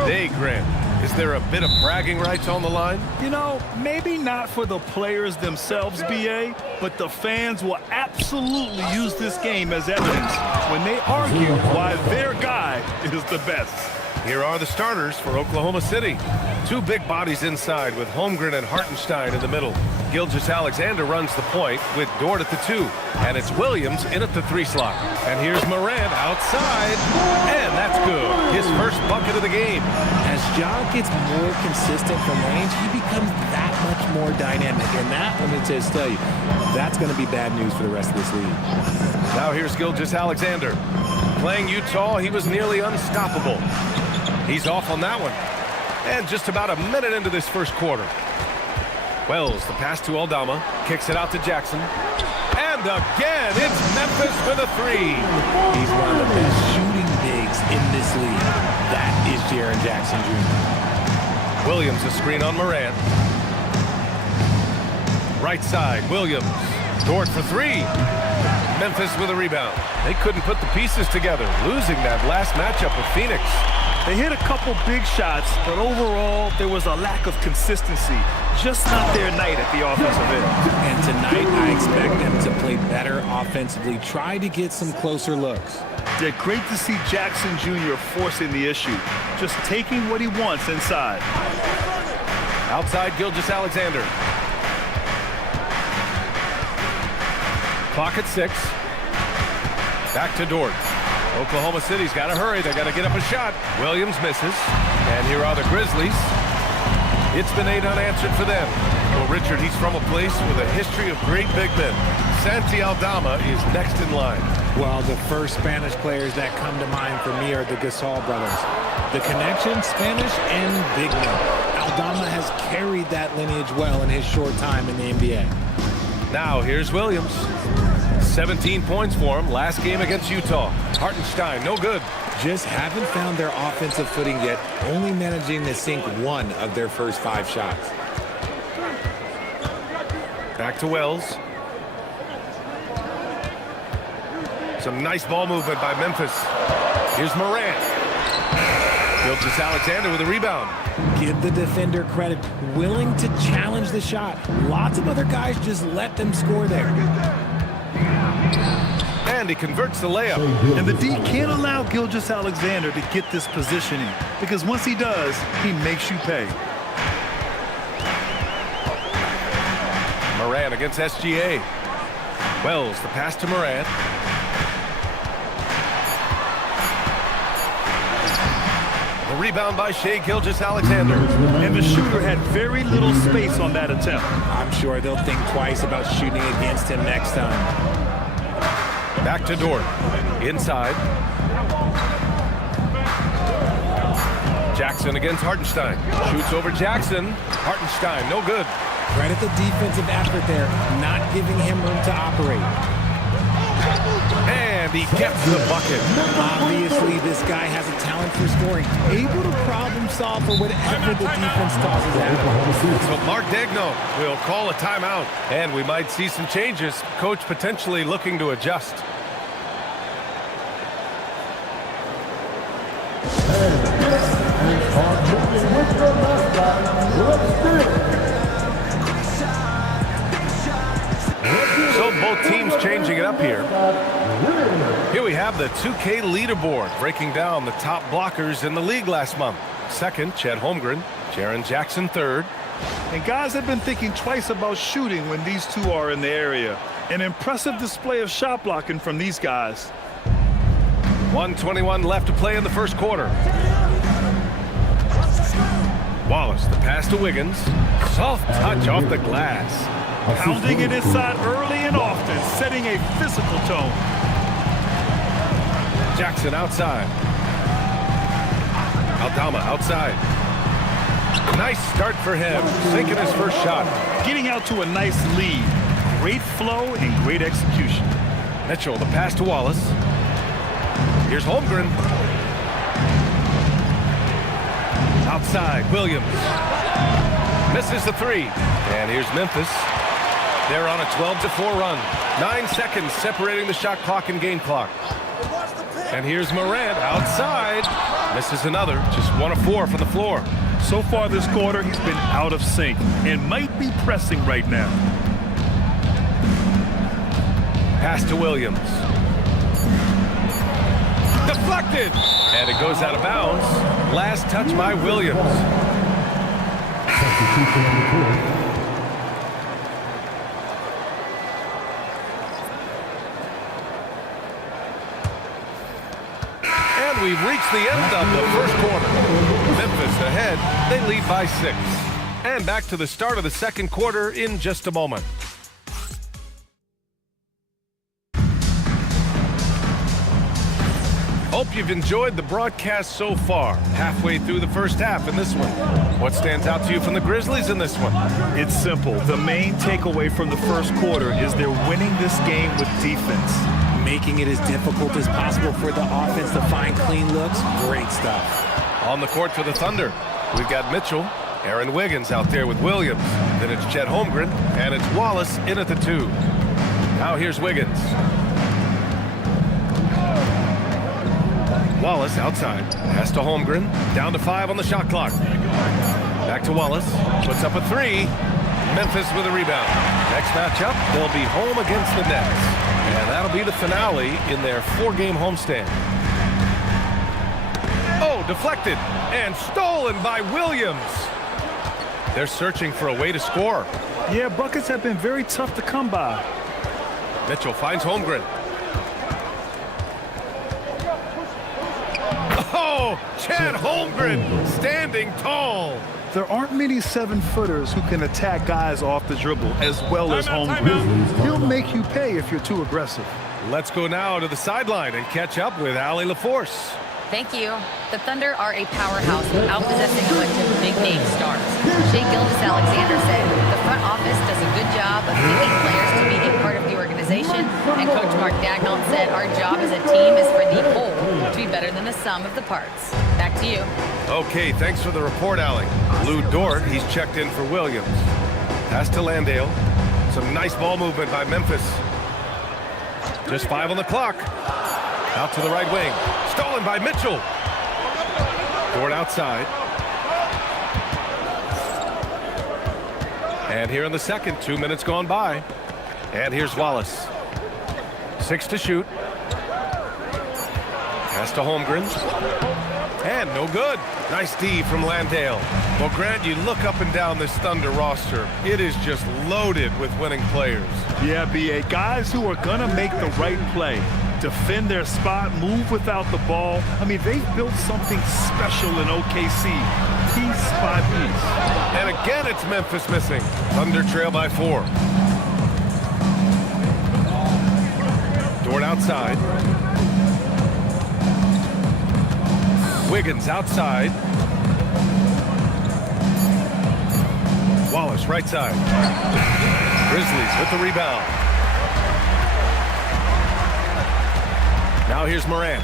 today, Grant? Is there a bit of bragging rights on the line? You know, maybe not for the players themselves, BA, but the fans will absolutely use this game as evidence when they argue why their guy is the best. Here are the starters for Oklahoma City. Two big bodies inside with Holmgren and Hartenstein in the middle. Gilgeous-Alexander runs the point with Dort at the 2. And it's Williams in at the 3 slot. And here's Morant outside. And that's good. His first bucket of the game. As Ja gets more consistent from range, he becomes that much more dynamic. And that, let me just tell you, that's going to be bad news for the rest of this league. Now here's Gilgeous-Alexander. Playing Utah, he was nearly unstoppable. He's off on that one. And just about a minute into this first quarter. Wells, the pass to Aldama, kicks it out to Jackson. And again, it's Memphis with a 3. He's one of the best shooting bigs in this league. That is Jaren Jackson Jr. Williams, a screen on Morant. Right side, Williams. Dort for 3. Memphis with a rebound. They couldn't put the pieces together, losing that last matchup with Phoenix. They hit a couple big shots, but overall, there was a lack of consistency. Just not their night at the offensive end. And tonight, I expect them to play better offensively, try to get some closer looks. They're great to see Jackson Jr. forcing the issue, just taking what he wants inside. Outside, Gilgeous-Alexander. Clock at 6. Back to Dort. Oklahoma City's got to hurry. They got to get up a shot. Williams misses. And here are the Grizzlies. It's been 8 unanswered for them. Well, Richard, he's from a place with a history of great big men. Santi Aldama is next in line. Well, the first Spanish players that come to mind for me are the Gasol brothers. The connection, Spanish and big men. Aldama has carried that lineage well in his short time in the NBA. Now, here's Williams. 17 points for him last game against Utah. Hartenstein, no good. Just haven't found their offensive footing yet, only managing to sink 1 of their first 5 shots. Back to Wells. Some nice ball movement by Memphis. Here's Morant. Gilgeous-Alexander with a rebound. Give the defender credit, willing to challenge the shot. Lots of other guys just let them score there. And he converts the layup. And the D can't allow Gilgeous-Alexander to get this positioning, because once he does, he makes you pay. Morant against SGA. Wells, the pass to Morant. The rebound by Shai Gilgeous-Alexander. And the shooter had very little space on that attempt. I'm sure they'll think twice about shooting against him next time. Back to Dort. Inside. Jackson against Hartenstein. Shoots over Jackson. Hartenstein, no good. Credit the defensive effort there, not giving him room to operate. And he gets the bucket. Obviously, this guy has a talent for scoring, able to problem solve for whatever the defense tosses at him. So Mark Daigneault will call a timeout, and we might see some changes. Coach potentially looking to adjust. So both teams changing it up here. Here we have the 2K leaderboard breaking down the top blockers in the league last month. Second, Chet Holmgren. Jaren Jackson third. And guys have been thinking twice about shooting when these two are in the area. An impressive display of shot blocking from these guys. 1:21 left to play in the first quarter. Wallace, the pass to Wiggins. Soft touch off the glass. Pounding it inside early and often, setting a physical tone. Jackson outside. Aldama outside. Nice start for him, sinking his first shot. Getting out to a nice lead. Great flow and great execution. Mitchell, the pass to Wallace. Here's Holmgren. Outside, Williams. Misses the 3. And here's Memphis. They're on a 12-4 run. 9 seconds separating the shot clock and game clock. And here's Morant outside. Misses another. Just 1 of 4 from the floor. So far this quarter, he's been out of sync and might be pressing right now. Pass to Williams. Deflected. And it goes out of bounds. Last touch by Williams. And we've reached the end of the first quarter. Memphis ahead. They lead by 6. And back to the start of the second quarter in just a moment. Hope you've enjoyed the broadcast so far. Halfway through the first half in this one. What stands out to you from the Grizzlies in this one? It's simple. The main takeaway from the first quarter is they're winning this game with defense. Making it as difficult as possible for the offense to find clean looks. Great stuff. On the court for the Thunder, we've got Mitchell, Aaron Wiggins out there with Williams. Then it's Chet Holmgren, and it's Wallace in at the 2. Now here's Wiggins. Wallace outside. Pass to Holmgren. Down to 5 on the shot clock. Back to Wallace. Puts up a 3. Memphis with a rebound. Next matchup, they'll be home against the Nets. And that'll be the finale in their 4-game homestand. Oh, deflected. And stolen by Williams. They're searching for a way to score. Yeah, buckets have been very tough to come by. Mitchell finds Holmgren. Oh, Chet Holmgren standing tall. There aren't many 7-footers who can attack guys off the dribble as well as Holmgren. He'll make you pay if you're too aggressive. Let's go now to the sideline and catch up with Allie LaForce. Thank you. The Thunder are a powerhouse without possessing a bunch of big-name stars. Shai Gilgeous-Alexander said, the front office does a good job of picking players to be a part of the organization, and Coach Mark Daigneault said our job as a team is for the whole to be better than the sum of the parts. Back to you. Okay, thanks for the report, Allie. Lou Dort, he's checked in for Williams. Pass to Landale. Some nice ball movement by Memphis. Just 5 on the clock. Out to the right wing. Stolen by Mitchell. Dort outside. And here in the second, 2 minutes gone by. And here's Wallace. 6 to shoot. Pass to Holmgren. And no good. Nice D from Landale. Well, Grant, you look up and down this Thunder roster. It is just loaded with winning players. Yeah, B.A. Guys who are going to make the right play. Defend their spot, move without the ball. I mean, they've built something special in OKC, piece by piece. And again, it's Memphis missing. Thunder trail by 4. Dort outside. Wiggins outside. Wallace right side. Grizzlies with the rebound. Now here's Morant.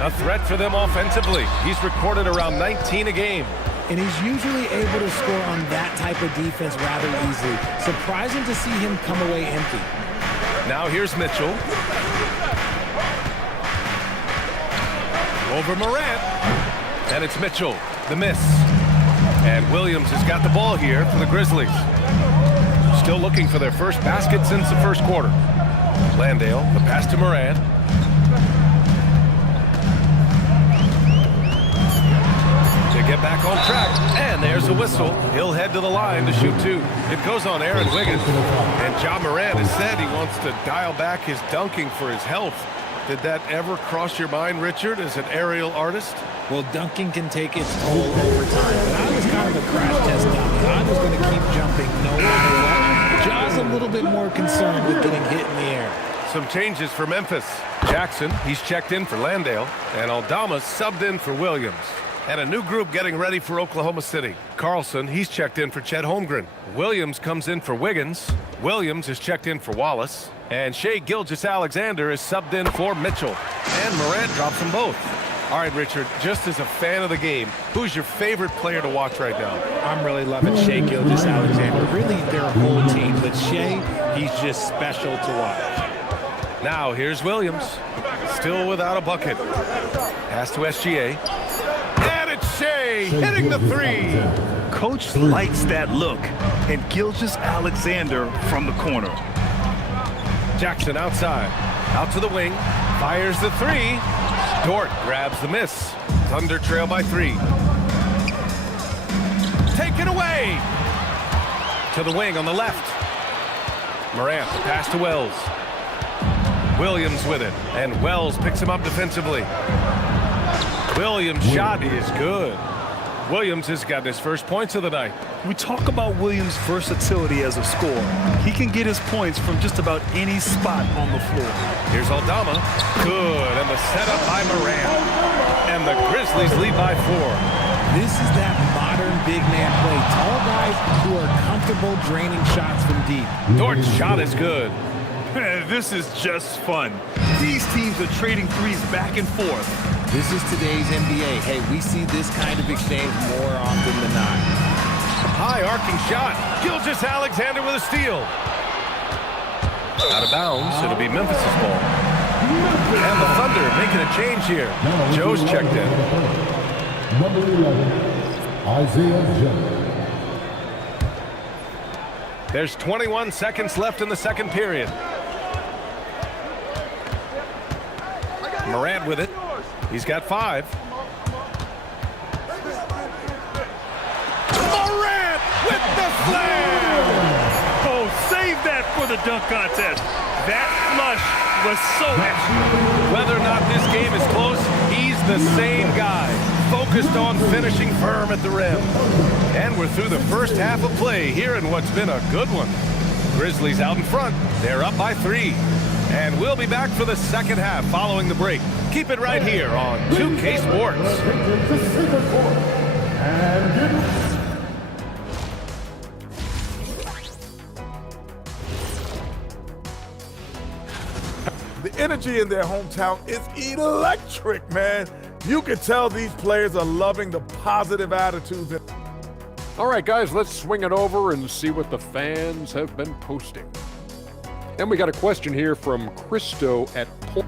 A threat for them offensively. He's recorded around 19 a game. And he's usually able to score on that type of defense rather easily. Surprising to see him come away empty. Now here's Mitchell. Over Morant. And it's Mitchell. The miss. And Williams has got the ball here for the Grizzlies. Still looking for their first basket since the first quarter. Landale, the pass to Morant. Get back on track, and there's a whistle. He'll head to the line to shoot 2. It goes on Aaron Wiggins, and Ja Morant has said he wants to dial back his dunking for his health. Did that ever cross your mind, Richard, as an aerial artist? Well, dunking can take its toll over time, but I was kind of a crash test dummy. I was going to keep jumping no matter what. Ja's a little bit more concerned with getting hit in the air. Some changes for Memphis. Jackson, he's checked in for Landale, and Aldama subbed in for Williams. And a new group getting ready for Oklahoma City. Carlson, he's checked in for Chet Holmgren. Williams comes in for Wiggins. Williams is checked in for Wallace. And Shai Gilgeous-Alexander is subbed in for Mitchell. And Morant drops them both. All right, Richard, just as a fan of the game, who's your favorite player to watch right now? I'm really loving Shai Gilgeous-Alexander. Really, their whole team. But Shai, he's just special to watch. Now, here's Williams. still without a bucket. Pass to SGA. And it's Shea hitting the three. Coach likes that look. And Gilgeous-Alexander from the corner. Jackson outside. Out to the wing. Fires the three. Dort grabs the miss. Thunder trail by 3. Taken away. To the wing on the left. Morant, pass to Wells. Williams with it, and Wells picks him up defensively. Williams' shot is good. Williams has got his first points of the night. We talk about Williams' versatility as a scorer. He can get his points from just about any spot on the floor. Here's Aldama. Good, and the setup by Morant. And the Grizzlies lead by 4. This is that modern big man play. Tall guys who are comfortable draining shots from deep. Dort's shot is good. This is just fun. These teams are trading threes back and forth. This is today's NBA. Hey, we see this kind of exchange more often than not. High arcing shot. Gilgeous-Alexander with a steal. Out of bounds. It'll be Memphis' ball. And the Thunder making a change here. Joe's checked in. Number 11, Isaiah Joe. There's 21 seconds left in the second period. Morant with it. He's got 5. Morant with the slam! Oh, save that for the dunk contest. That flush was so extra. Whether or not this game is close, he's the same guy. Focused on finishing firm at the rim. And we're through the first half of play here in what's been a good one. Grizzlies out in front. They're up by 3. And we'll be back for the second half following the break. Keep it right here on 2K Sports. The energy in their hometown is electric, man. You can tell these players are loving the positive attitudes. All right, guys, let's swing it over and see what the fans have been posting. And we got a question here from Christo at Point.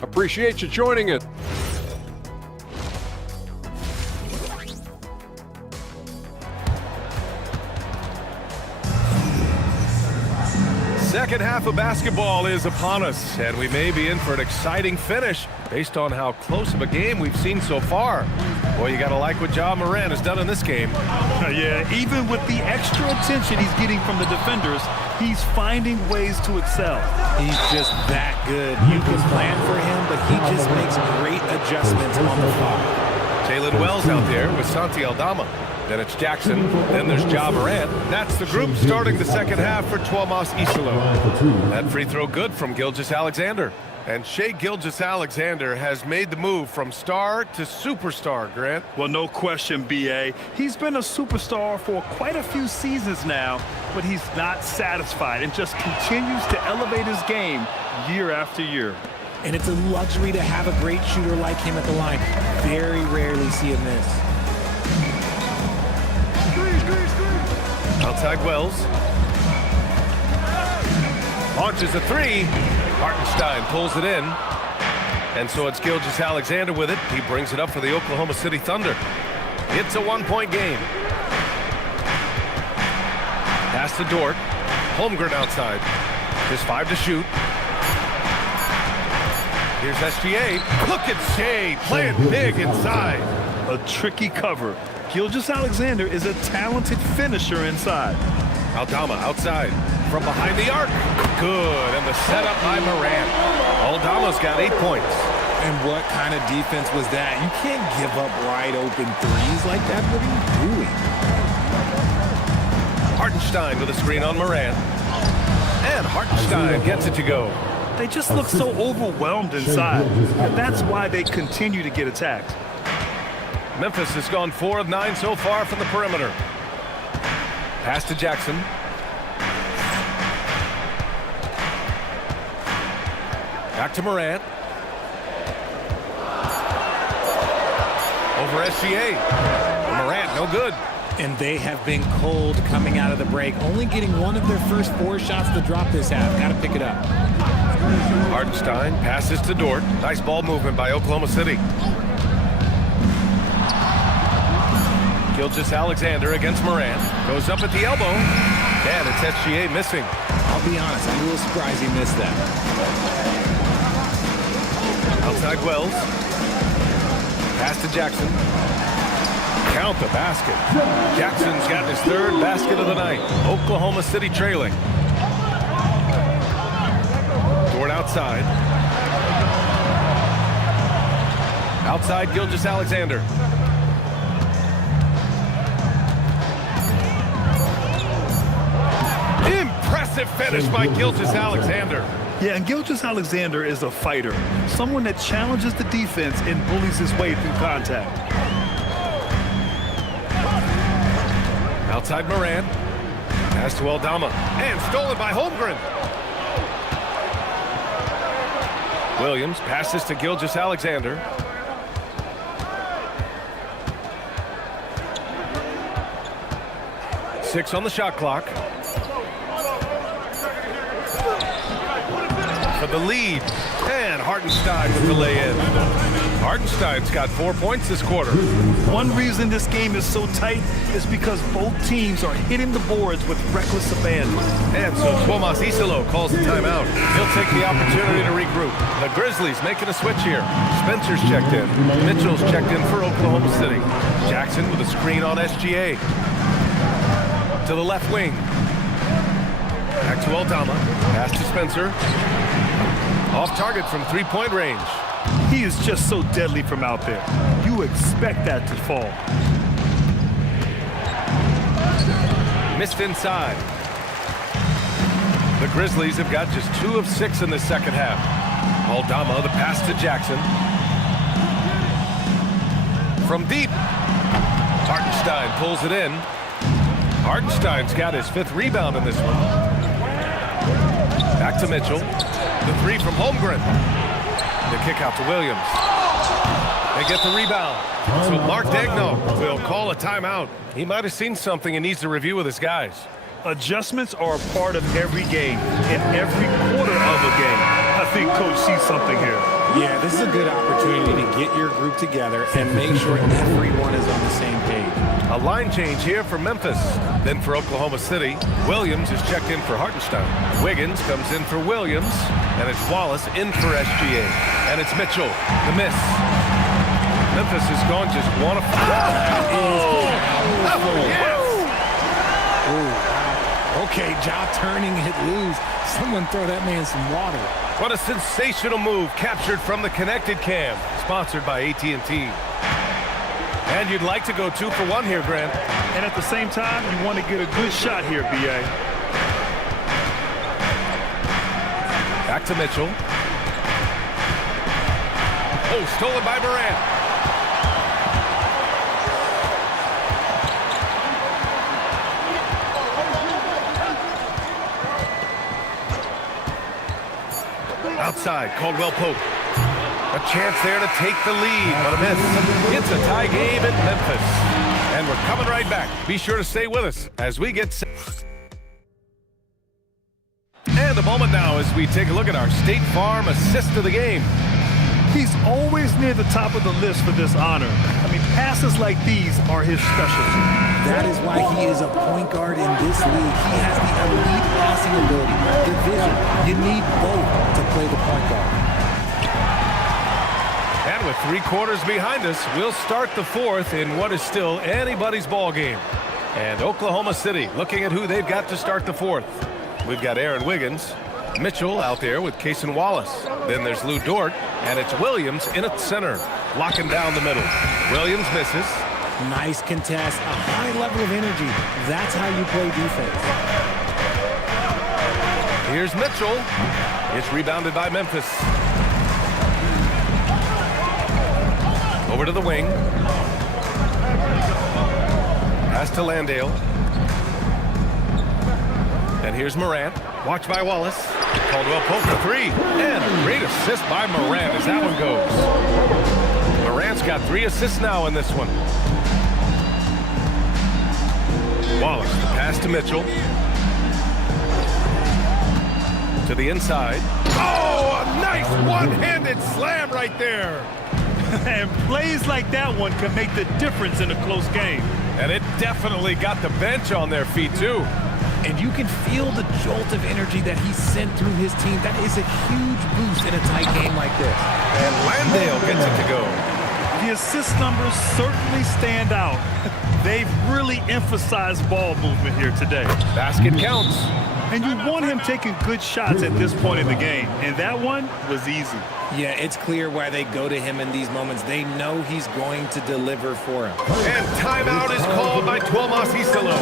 Appreciate you joining it. Second half of basketball is upon us, and we may be in for an exciting finish based on how close of a game we've seen so far. Boy, you got to like what Ja Morant has done in this game. Yeah, even with the extra attention he's getting from the defenders, he's finding ways to excel. He's just that good. You can plan for him, but he just makes great adjustments on the fly. Jalen Wells out there with Santi Aldama. Then it's Jackson. Then there's Ja Morant. That's the group starting the second half for Tuomas Isolo. That free throw good from Gilgeous-Alexander. And Shea Gilgeous-Alexander has made the move from star to superstar, Grant. Well, no question, B.A. He's been a superstar for quite a few seasons now, but he's not satisfied and just continues to elevate his game year after year. And it's a luxury to have a great shooter like him at the line. Very rarely see him miss. Outside Wells. Launches a 3. Hartenstein pulls it in. And so it's Gilgeous-Alexander with it. He brings it up for the Oklahoma City Thunder. It's a 1-point game. Pass to Dort. Holmgren outside. Just 5 to shoot. Here's SGA. Look at Shea playing big inside. A tricky cover. Gilgeous-Alexander is a talented finisher inside. Aldama outside from behind the arc. Good, and the setup by Morant. Aldama's got 8 points. And what kind of defense was that? You can't give up wide open threes like that. What are you doing? Hartenstein with a screen on Morant. And Hartenstein gets it to go. They just look so overwhelmed inside, and that's why they continue to get attacked. Memphis has gone 4 of 9 so far from the perimeter. Pass to Jackson. Back to Morant. Over SGA. Morant, no good. And they have been cold coming out of the break, only getting one of their first 4 shots to drop this half. Got to pick it up. Hartenstein passes to Dort. Nice ball movement by Oklahoma City. Gilgeous-Alexander against Moran. Goes up at the elbow. And it's SGA missing. I'll be honest, I'm a little surprised he missed that. Outside Wells. Pass to Jackson. Count the basket. Jackson's got his 3rd basket of the night. Oklahoma City trailing. Dort outside. Outside Gilgeous-Alexander. Impressive finish by Gilgeous-Alexander. Yeah, and Gilgeous-Alexander is a fighter, someone that challenges the defense and bullies his way through contact. Outside Moran. Pass to Aldama. And stolen by Holmgren. Williams passes to Gilgeous-Alexander. Six on the shot clock. For the lead. And Hartenstein with the lay-in. Hartenstein's got 4 points this quarter. One reason this game is so tight is because both teams are hitting the boards with reckless abandon. And so Tomas Isolo calls the timeout. He'll take the opportunity to regroup. The Grizzlies making a switch here. Spencer's checked in. Mitchell's checked in for Oklahoma City. Jackson with a screen on SGA. To the left wing. Back to Aldama. Pass to Spencer. Off target from 3-point range. He is just so deadly from out there. You expect that to fall. Missed inside. The Grizzlies have got just 2 of 6 in the second half. Aldama, the pass to Jackson. From deep. Hartenstein pulls it in. Hartenstein's got his 5th rebound in this one. Back to Mitchell. The 3 from Holmgren. The kick out to Williams. They get the rebound. So Mark Daigneault will call a timeout. He might have seen something and needs to review with his guys. Adjustments are a part of every game, in every quarter of a game. I think Coach sees something here. Yeah, this is a good opportunity to get your group together and make sure everyone is on the same page. A line change here for Memphis. Then for Oklahoma City, Williams is checked in for Hartenstein. Wiggins comes in for Williams, and it's Wallace in for SGA. And it's Mitchell, the miss. Memphis is going just 1 of 5. Okay, jaw turning it loose. Someone throw that man some water. What a sensational move captured from the connected cam. Sponsored by AT&T. And you'd like to go 2 for 1 here, Grant. And at the same time, you want to get a good shot here, B.A. Back to Mitchell. Oh, stolen by Moran. Outside, Caldwell Pope. A chance there to take the lead, but a miss. It's a tie game in Memphis. And we're coming right back. Be sure to stay with us as we get set. And a moment now as we take a look at our State Farm assist of the game. He's always near the top of the list for this honor. I mean, passes like these are his specialty. That is why he is a point guard in this league. He has the elite passing ability, the vision. You need both to play the point guard. And with 3 quarters behind us, we'll start the 4th in what is still anybody's ball game. And Oklahoma City looking at who they've got to start the 4th. We've got Aaron Wiggins, Mitchell out there with Cason Wallace. Then there's Lou Dort, and it's Williams in at center, locking down the middle. Williams misses. Nice contest, a high level of energy. That's how you play defense. Here's Mitchell. It's rebounded by Memphis. Over to the wing. Pass to Landale. And here's Morant. Watched by Wallace. Caldwell Pope for 3. And a great assist by Morant as that one goes. Morant's got 3 assists now in this one. Wallace, the pass to Mitchell. To the inside. Oh, a nice one-handed slam right there. And plays like that one can make the difference in a close game. And it definitely got the bench on their feet, too. And you can feel the jolt of energy that he sent through his team. That is a huge boost in a tight game like this. And Landale gets it to go. The assist numbers certainly stand out. They've really emphasized ball movement here today. Basket counts. And you want him taking good shots at this point in the game. And that one was easy. Yeah, it's clear why they go to him in these moments. They know he's going to deliver for him. And timeout is called by Tuomas Isalo,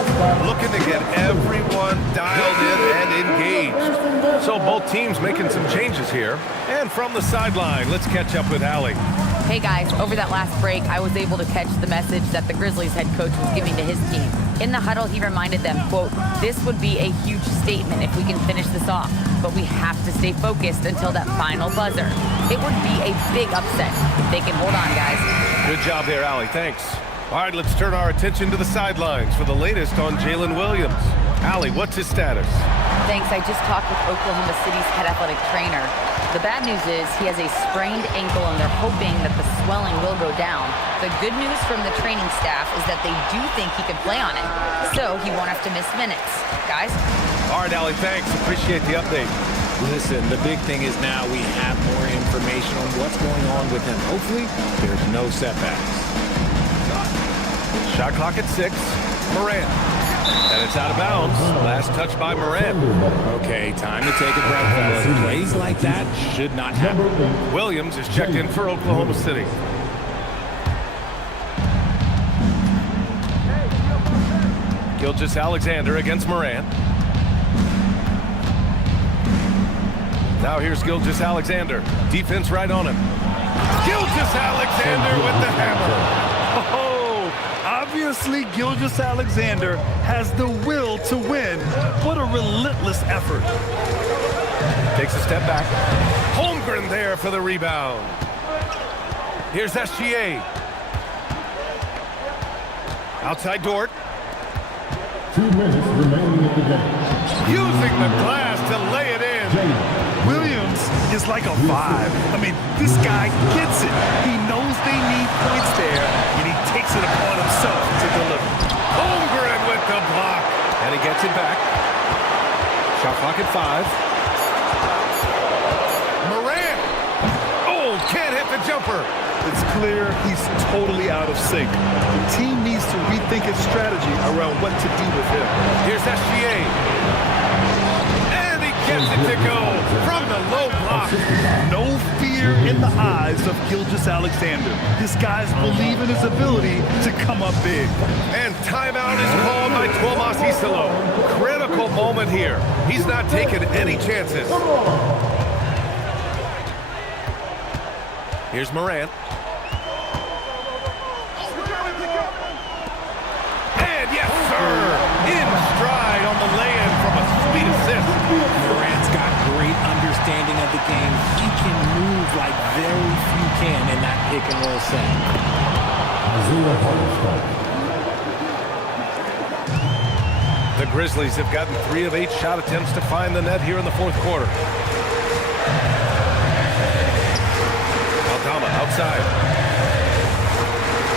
looking to get everyone dialed in and engaged. So both teams making some changes here. And from the sideline, let's catch up with Allie. Hey guys, over that last break, I was able to catch the message that the Grizzlies head coach was giving to his team. In the huddle, he reminded them, quote, "This would be a huge statement if we can finish this off, but we have to stay focused until that final buzzer. It would be a big upset if they can hold on, guys." Good job there, Allie. Thanks. All right, let's turn our attention to the sidelines for the latest on Jalen Williams. Allie, what's his status? Thanks. I just talked with Oklahoma City's head athletic trainer. The bad news is he has a sprained ankle, and they're hoping that the swelling will go down. The good news from the training staff is that they do think he can play on it, so he won't have to miss minutes. Guys? All right, Allie, thanks. Appreciate the update. Listen, the big thing is now we have more information on what's going on with him. Hopefully, there's no setbacks. Shot clock at 6. Morant. And it's out of bounds. Last touch by Morant. Okay, time to take a breath, fellas. Plays like that should not happen. Williams is checked in for Oklahoma City. Gilgeous-Alexander against Morant. Now here's Gilgeous-Alexander. Defense right on him. Gilgeous-Alexander with the hammer. Oh, obviously Gilgeous-Alexander has the will to win. What a relentless effort. Takes a step back. Holmgren there for the rebound. Here's SGA. Outside Dort. 2 minutes remaining in the game. Using the glass to lay it in. Williams is like a 5. I mean, this guy gets it. He knows they need points there, and he takes it upon himself to deliver. Holmgren with the block. And he gets it back. Shot clock at 5. Morant. Oh, can't hit the jumper. It's clear he's totally out of sync. The team needs to rethink its strategy around what to do with him. Here's SGA. And he gets it to go from the low block. No fear in the eyes of Gilgeous-Alexander. This guy's believe in his ability to come up big. And timeout is called by Tuomas Isalo. Critical moment here. He's not taking any chances. Here's Morant. And yes, sir! In stride on the lay-in from a sweet assist. Morant's got great understanding of the game. He can move like very few can in that pick and roll set. Isaiah Hartenstein. The Grizzlies have gotten 3 of 8 shot attempts to find the net here in the fourth quarter. Aldama outside.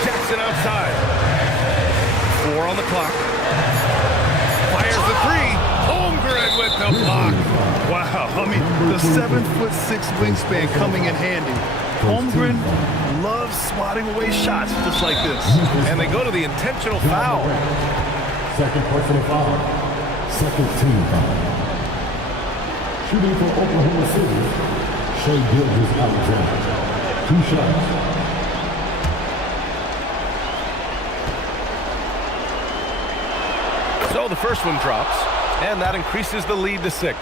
Jackson outside. 4 on the clock. Fires the 3. Holmgren with the block. Wow, I mean, the 7'6" wingspan coming in handy. Holmgren loves swatting away shots just like this. And they go to the intentional foul. Second personal foul. Second team foul. Shooting for Oklahoma City, Shai Gilgeous-Alexander. 2 shots. So the first one drops, and that increases the lead to 6.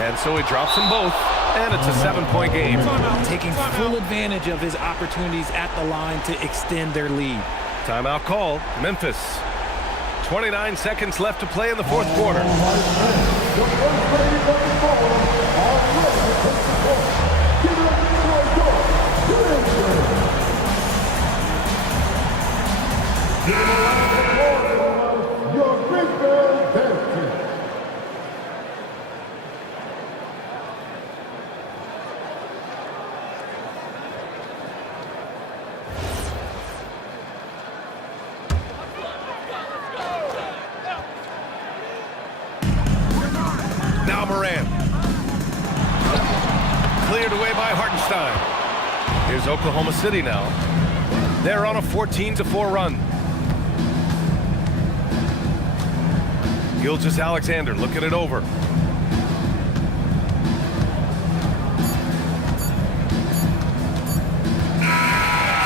And so he drops them both, and it's a 7-point game. Taking full advantage of his opportunities at the line to extend their lead. Timeout call, Memphis. 29 seconds left to play in the fourth quarter. Give him a round of applause, your Brisbane Dance Team. Now Moran. Cleared away by Hartenstein. Here's Oklahoma City now. They're on a 14-4 run. Gilgeous-Alexander looking it over.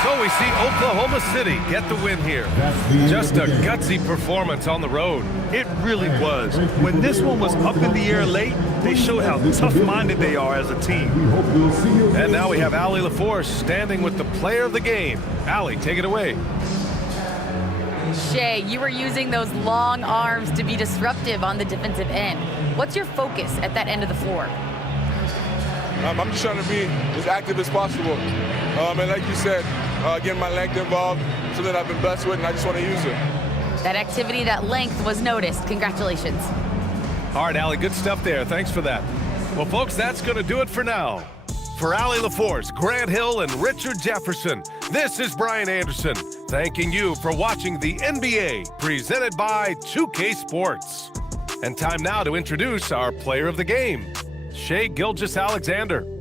So we see Oklahoma City get the win here. Just a gutsy performance on the road. It really was. When this one was up in the air late, they showed how tough-minded they are as a team. And now we have Allie LaForce standing with the player of the game. Allie, take it away. Shea, you were using those long arms to be disruptive on the defensive end. What's your focus at that end of the floor? I'm just trying to be as active as possible. And like you said, getting my length involved, something I've been blessed with, and I just want to use it. That activity, that length was noticed. Congratulations. All right, Allie, good stuff there. Thanks for that. Well, folks, that's going to do it for now. For Allie LaForce, Grant Hill, and Richard Jefferson, this is Brian Anderson, thanking you for watching the NBA, presented by 2K Sports. And time now to introduce our player of the game, Shai Gilgeous-Alexander.